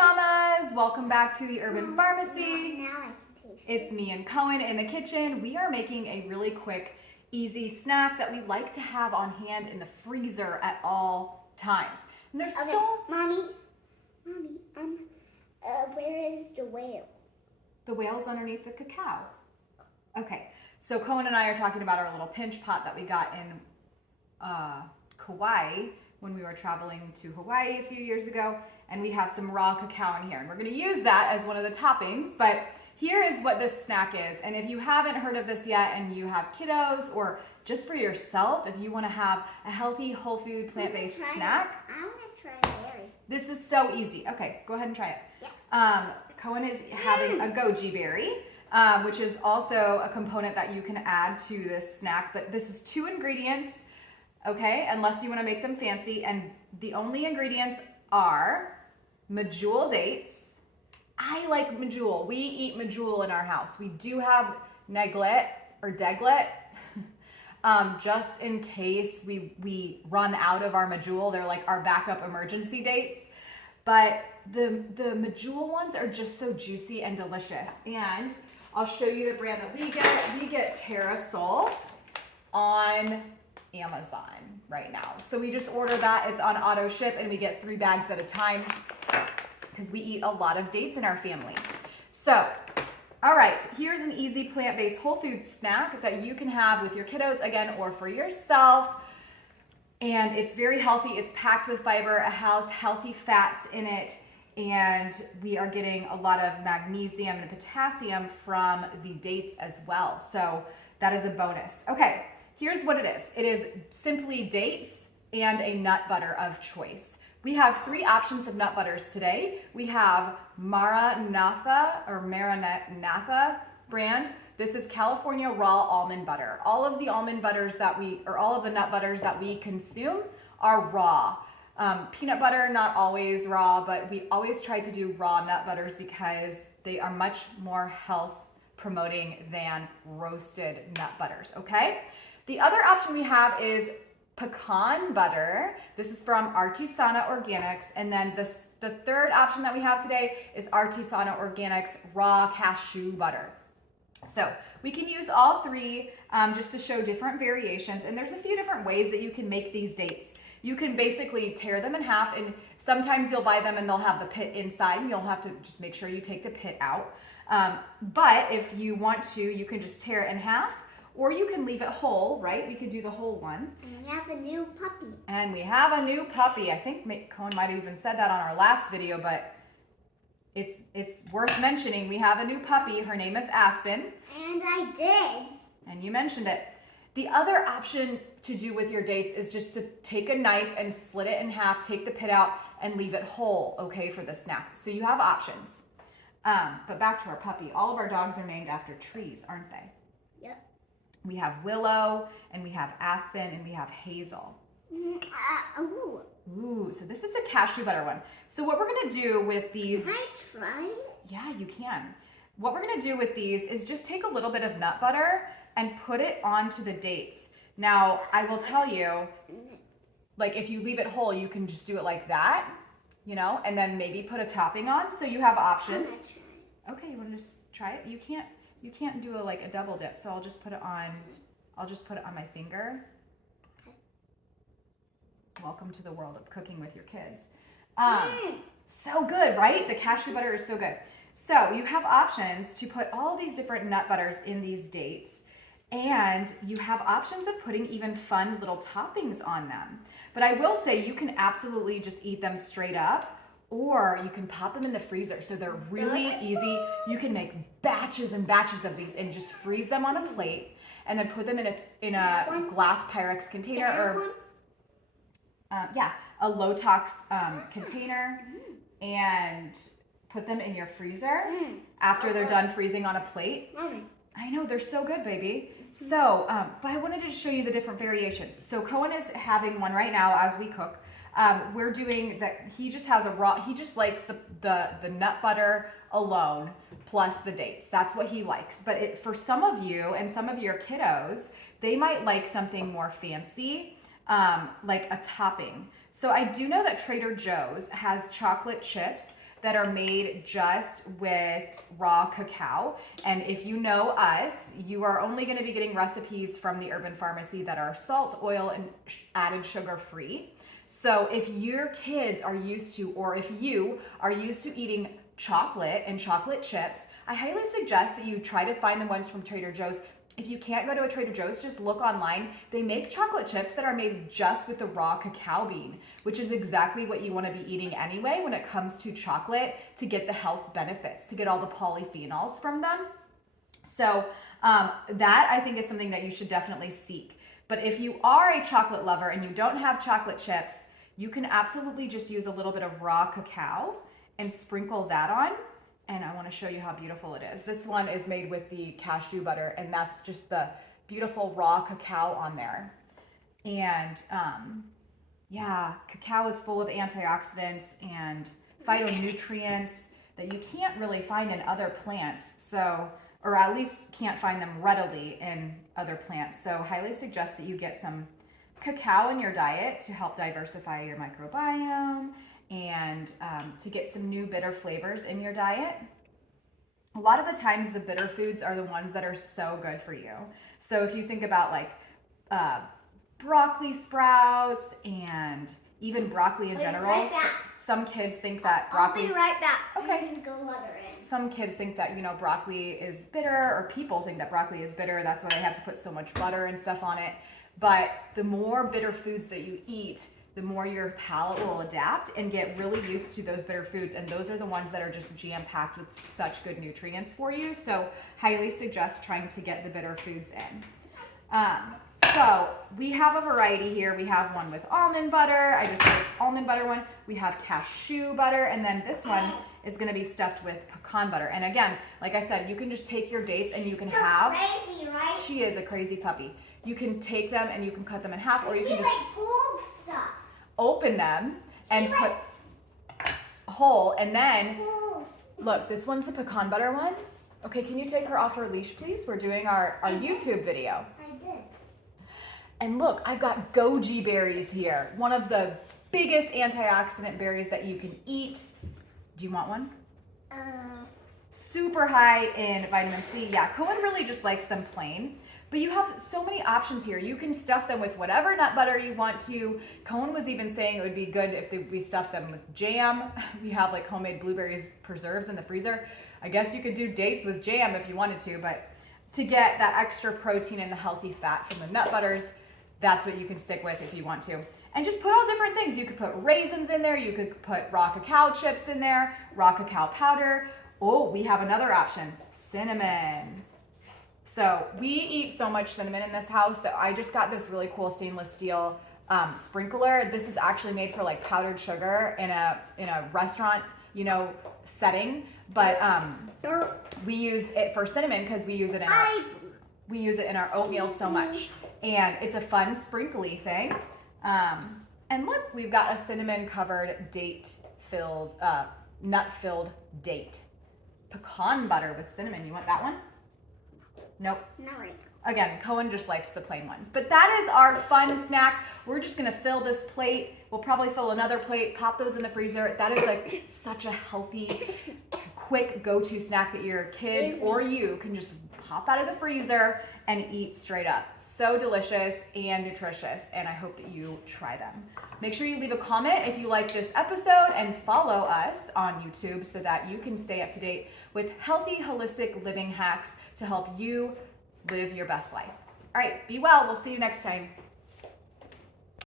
mamas, welcome back to the Urban Pharmacy. Now I can taste it. It's me and Koen in the kitchen. We are making a really quick, easy snack that we like to have on hand in the freezer at all times. And there's Okay, Mommy, where is the whale? The whale's underneath the cacao. Okay, so Koen and I are talking about our little pinch pot that we got in Kauai when we were traveling to Hawaii a few years ago, and we have some raw cacao in here, and we're gonna use that as one of the toppings. But here is what this snack is, and if you haven't heard of this yet and you have kiddos, or just for yourself, if you wanna have a healthy, whole food, plant-based snack. I wanna try berry. This is so easy. Okay, go ahead and try it. Yeah. Koen is having a goji berry, which is also a component that you can add to this snack, but this is 2 ingredients, okay, unless you want to make them fancy, and the only ingredients are medjool dates. I like medjool. We eat medjool in our house. We do have neglet or deglet, just in case we run out of our medjool. They're like our backup emergency dates. But the medjool ones are just so juicy and delicious. And I'll show you the brand that we get. We get Terrasol on Amazon right now. So we just order that. It's on auto ship, and we get 3 bags at a time because we eat a lot of dates in our family. So, all right, here's an easy plant-based whole food snack that you can have with your kiddos, again, or for yourself. And it's very healthy. It's packed with fiber. It has healthy fats in it. And we are getting a lot of magnesium and potassium from the dates as well. So that is a bonus. Okay, here's what it is. It is simply dates and a nut butter of choice. We have 3 options of nut butters today. We have Maranatha brand. This is California raw almond butter. All of the almond butters all of the nut butters that we consume are raw. Peanut butter, not always raw, but we always try to do raw nut butters because they are much more health promoting than roasted nut butters, okay? The other option we have is pecan butter. This is from Artisana Organics. And then the third option that we have today is Artisana Organics raw cashew butter. So we can use all 3 just to show different variations. And there's a few different ways that you can make these dates. You can basically tear them in half, and sometimes you'll buy them and they'll have the pit inside, and you'll have to just make sure you take the pit out. But if you want to, you can just tear it in half, or you can leave it whole, right? We could do the whole one. And we have a new puppy. And we have a new puppy. I think Koen might have even said that on our last video, but it's worth mentioning. We have a new puppy. Her name is Aspen. And I did. And you mentioned it. The other option to do with your dates is just to take a knife and slit it in half, take the pit out, and leave it whole, okay, for the snack. So you have options. But back to our puppy. All of our dogs are named after trees, aren't they? Yep. We have Willow, and we have Aspen, and we have Hazel. Ooh. Ooh, so this is a cashew butter one. So what we're gonna do with these... Can I try it? Yeah, you can. What we're gonna do with these is just take a little bit of nut butter and put it onto the dates. Now, I will tell you, like if you leave it whole, you can just do it like that, you know, and then maybe put a topping on, so you have options. Okay, you wanna just try it? You can't do a double dip, so I'll just put it on my finger. Okay. Welcome to the world of cooking with your kids. So good, right? The cashew butter is so good. So you have options to put all these different nut butters in these dates, and you have options of putting even fun little toppings on them. But I will say you can absolutely just eat them straight up, or you can pop them in the freezer. So they're really easy. You can make batches and batches of these and just freeze them on a plate, and then put them in a glass Pyrex container, or a low tox container, and put them in your freezer after they're done freezing on a plate. I know, they're so good, baby. So, but I wanted to show you the different variations. So Koen is having one right now as we cook. We're doing that. He just has he just likes the nut butter alone plus the dates. That's what he likes. But for some of you and some of your kiddos, they might like something more fancy, like a topping. So I do know that Trader Joe's has chocolate chips that are made just with raw cacao. And if you know us, you are only going to be getting recipes from the Urban Pharmacy that are salt, oil, and added sugar free. So if your kids are used to, or if you are used to eating chocolate and chocolate chips, I highly suggest that you try to find the ones from Trader Joe's. If you can't go to a Trader Joe's, just look online. They make chocolate chips that are made just with the raw cacao bean, which is exactly what you want to be eating anyway when it comes to chocolate, to get the health benefits, to get all the polyphenols from them. So that I think is something that you should definitely seek. But if you are a chocolate lover and you don't have chocolate chips, you can absolutely just use a little bit of raw cacao and sprinkle that on. And I want to show you how beautiful it is. This one is made with the cashew butter, and that's just the beautiful raw cacao on there. And yeah, cacao is full of antioxidants and phytonutrients that you can't really find in other plants. So, or at least can't find them readily in other plants. So highly suggest that you get some cacao in your diet to help diversify your microbiome and to get some new bitter flavors in your diet. A lot of the times the bitter foods are the ones that are so good for you. So if you think about like broccoli sprouts and even broccoli in general, right back. some kids think that broccoli. I'll be right back. Okay. I'm gonna go water in. Some kids think that, you know, broccoli is bitter, or people think that broccoli is bitter. That's why they have to put so much butter and stuff on it. But the more bitter foods that you eat, the more your palate will adapt and get really used to those bitter foods. And those are the ones that are just jam-packed with such good nutrients for you. So highly suggest trying to get the bitter foods in. So we have a variety here. We have one with almond butter. I just did almond butter one. We have cashew butter. And then this one is going to be stuffed with pecan butter. And again, like I said, you can just take your dates and you can have. Crazy, right? She is a crazy puppy. You can take them and you can cut them in half, or you can just like pull stuff. open them and put whole, and then Pulls. look, this one's the pecan butter one. Okay, can you take her off her leash, please? We're doing our YouTube video. I did. And look, I've got goji berries here, one of the biggest antioxidant berries that you can eat. Do you want one? Super high in vitamin C. Yeah, Koen really just likes them plain. But you have so many options here. You can stuff them with whatever nut butter you want to. Koen was even saying it would be good if we stuff them with jam. We have like homemade blueberries preserves in the freezer. I guess you could do dates with jam if you wanted to, but to get that extra protein and the healthy fat from the nut butters, that's what you can stick with if you want to. And just put all different things. You could put raisins in there. You could put raw cacao chips in there, raw cacao powder. Oh, we have another option, cinnamon. So we eat so much cinnamon in this house that I just got this really cool stainless steel sprinkler. This is actually made for like powdered sugar in a restaurant, you know, setting. But we use it for cinnamon because we use it in our oatmeal so much. And it's a fun sprinkly thing. And look, we've got a cinnamon covered nut filled date. Pecan butter with cinnamon. You want that one? Nope. Not right now. Again, Koen just likes the plain ones. But that is our fun snack. We're just gonna fill this plate. We'll probably fill another plate, pop those in the freezer. That is like such a healthy, quick go-to snack that your kids or you can just pop out of the freezer and eat straight up. So delicious and nutritious, and I hope that you try them. Make sure you leave a comment if you like this episode and follow us on YouTube so that you can stay up to date with healthy, holistic living hacks to help you live your best life. All right, be well. We'll see you next time.